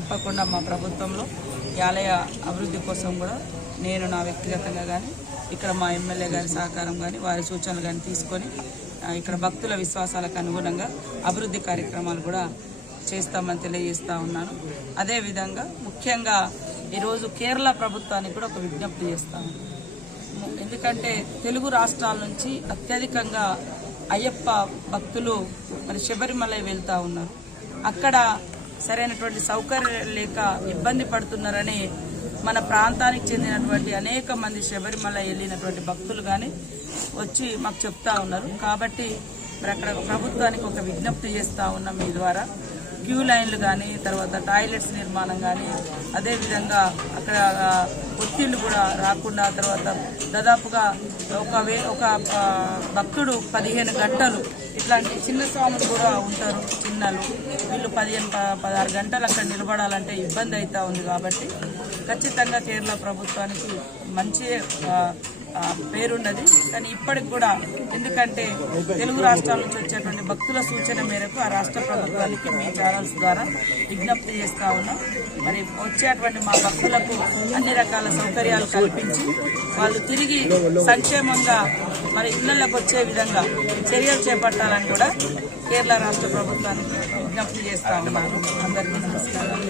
తప్పకుండా మా ప్రభుత్వంలో ఈ ఆలయ అభివృద్ధి కోసం కూడా నేను నా వ్యక్తిగతంగా కానీ ఇక్కడ మా ఎమ్మెల్యే గారి సహకారం కానీ వారి సూచనలు కానీ తీసుకొని ఇక్కడ భక్తుల విశ్వాసాలకు అనుగుణంగా అభివృద్ధి కార్యక్రమాలు కూడా చేస్తామని తెలియజేస్తా ఉన్నాను. అదేవిధంగా ముఖ్యంగా ఈరోజు కేరళ ప్రభుత్వానికి కూడా ఒక విజ్ఞప్తి చేస్తాను ఎందుకంటే తెలుగు రాష్ట్రాల నుంచి అత్యధికంగా అయ్యప్ప భక్తులు మరి శబరిమల వెళ్తూ ఉన్నారు. అక్కడ సరైనటువంటి సౌకర్యాలు లేక ఇబ్బంది పడుతున్నారని మన ప్రాంతానికి చెందినటువంటి అనేక మంది శబరిమల వెళ్ళినటువంటి భక్తులు కానీ వచ్చి మాకు చెప్తా ఉన్నారు. కాబట్టి మరి అక్కడ ప్రభుత్వానికి ఒక విజ్ఞప్తి చేస్తా ఉన్నాం మీ ద్వారా. క్యూ లైన్లు కానీ తర్వాత టాయిలెట్స్ నిర్మాణం కానీ అదేవిధంగా అక్కడ ఒత్తిళ్ళు కూడా రాకుండా తర్వాత దాదాపుగా ఒక వే ఒక భక్తుడు పదిహేను గంటలు ఇట్లాంటి చిన్న స్వాములు కూడా ఉంటారు చిన్నలు. వీళ్ళు పదిహేను పదహారు గంటలు అక్కడ నిలబడాలంటే ఇబ్బంది అవుతా ఉంది కాబట్టి ఖచ్చితంగా కేరళ ప్రభుత్వానికి మంచి పేరున్నది. కానీ ఇప్పటికి కూడా ఎందుకంటే తెలుగు రాష్ట్రాల నుంచి వచ్చేటువంటి భక్తుల సూచన మేరకు ఆ రాష్ట్ర ప్రభుత్వానికి మీ ఛానల్స్ ద్వారా విజ్ఞప్తి చేస్తా ఉన్నాం. మరి వచ్చేటువంటి మా భక్తులకు అన్ని రకాల సౌకర్యాలు కల్పించి వాళ్ళు తిరిగి సంక్షేమంగా మరి ఇళ్ళలోకి వచ్చే విధంగా చర్యలు చేపట్టాలని కూడా కేరళ రాష్ట్ర ప్రభుత్వానికి విజ్ఞప్తి చేస్తా ఉన్నాను అందరికీ నమస్కారం.